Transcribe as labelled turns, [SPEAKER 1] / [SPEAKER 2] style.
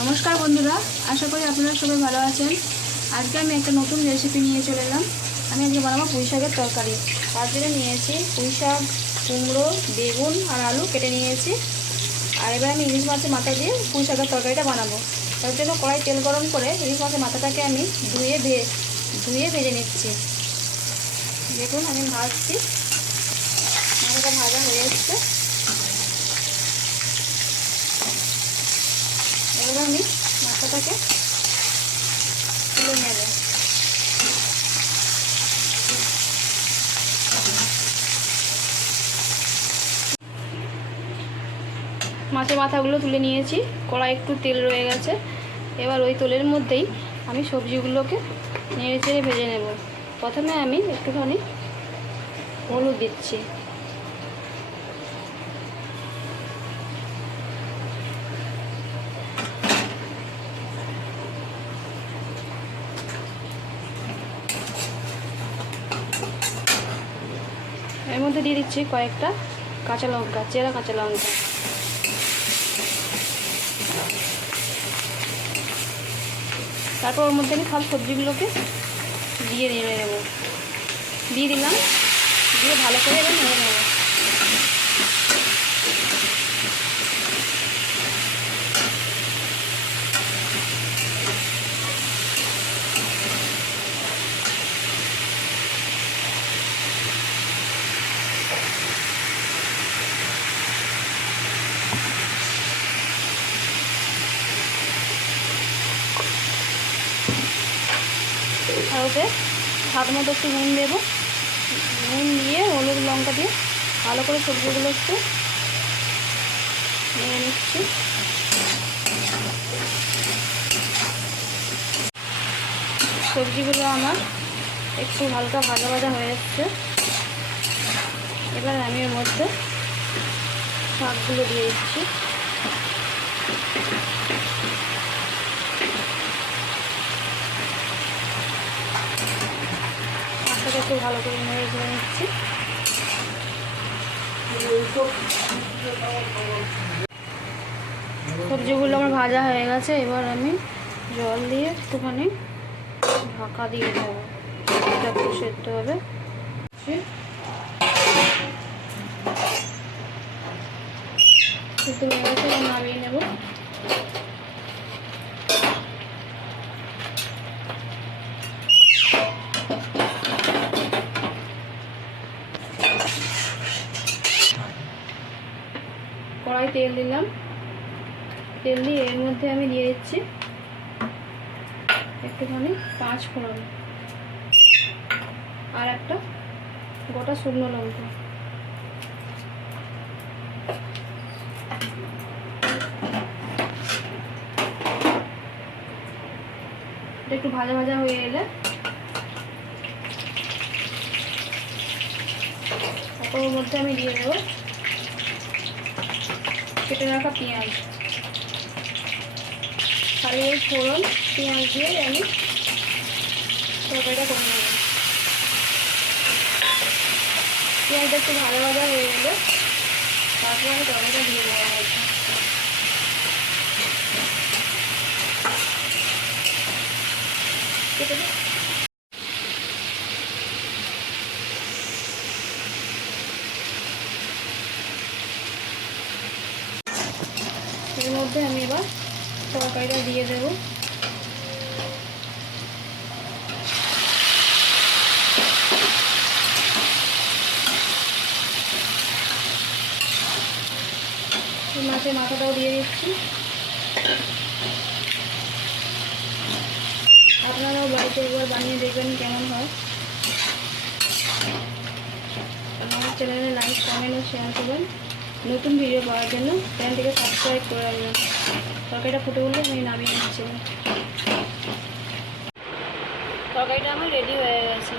[SPEAKER 1] নমস্কার বন্ধুরা, আশা করি আপনারা সবাই ভালো আছেন। আজকে আমি একটা নতুন রেসিপি নিয়ে চলে এলাম। আমি আজকে বানাবো পুঁই শাকের তরকারি। তার জন্য নিয়েছি পুঁই শাক, কুমড়ো, বেগুন আর আলু কেটে নিয়েছি। আর এবার আমি ইলিশ মাছের মাথা দিয়ে পুঁই শাকের তরকারিটা বানাবো। তার জন্য কড়াই তেল গরম করে ইলিশ মাছের মাথাটাকে আমি ধুয়ে ধুয়ে ভেজে নিচ্ছি। দেখুন, আমি ভাজছি। মাথাটা ভাজা হয়ে এসছে। এবার আমি মাথাটাকে তুলে নেব। মাছের মাথাগুলো তুলে নিয়েছি। কড়াই একটু তেল রয়ে গেছে। এবার ওই তেলের মধ্যেই আমি সবজিগুলোকে নেড়ে চেড়ে ভেজে নেব। প্রথমে আমি একটুখানি হলুদ দিচ্ছি। এর মধ্যে দিয়ে দিচ্ছি কয়েকটা কাঁচা লঙ্কা, চেরা কাঁচা লঙ্কা। তারপর ওর মধ্যে আমি সব সবজিগুলোকে দিয়ে নেড়ে দেবো দিয়ে দিলাম। দিয়ে ভালো করে এবার নেড়ে নেব। আর ওতে স্বাদ মতো একটু নুন দেবো। নুন দিয়ে হলুদ লঙ্কা দিয়ে ভালো করে সবজিগুলো একটু নিয়ে নিচ্ছি। সবজিগুলো আমার একটু হালকা ভাজা ভাজা হয়ে যাচ্ছে। এবার আমি এর মধ্যে শাকগুলো দিয়ে দিচ্ছি। শাকটাকে একটু ভালো করে নেড়ে ধরে নিচ্ছি। সবজিগুলো আমার ভাজা হয়ে গেছে, এবার আমি জল দিয়ে একটুখানি ঢাকা দিয়ে দেবো। এটা একটু সেদ্ধ হবে। সেদ্ধ হয়ে গেছে নামিয়ে নেব। তেল দিলাম। তেল দিয়ে এর মধ্যে আমি দিয়ে দিচ্ছি একটুখানি পাঁচ ফোড়ন আর একটা গোটা শুকনো লঙ্কা। একটু ভাজা ভাজা হয়ে এলে তারপর ওর মধ্যে আমি দিয়ে দেবো কেটে রাখা পেঁয়াজ। খালি এই ফোড়ন, পেঁয়াজ দিয়ে আমি তরকারিটা করে নেব। পেঁয়াজটা একটু ভালো ভাজা হয়ে গেলে তারপর আমি তরকারিটা দিয়ে দেওয়া হয়েছে কেটে এর মধ্যে আমি এবার তরকারিটা দিয়ে দেবো। মাছের মাথাটাও দিয়ে দিচ্ছি। আপনারাও বাড়িতে একবার বানিয়ে দেখবেন কেমন হয়। আমার চ্যানেলে লাইক কমেন্ট ও শেয়ার করবেন। নতুন ভিডিও পাওয়ার জন্য চ্যানেলটিকে সাবস্ক্রাইব করে রাখবেন। তরকারিটা ফুটে উঠলে আমি নামিয়ে নিচ্ছি। তরকারিটা আমার রেডি হয়ে গেছে।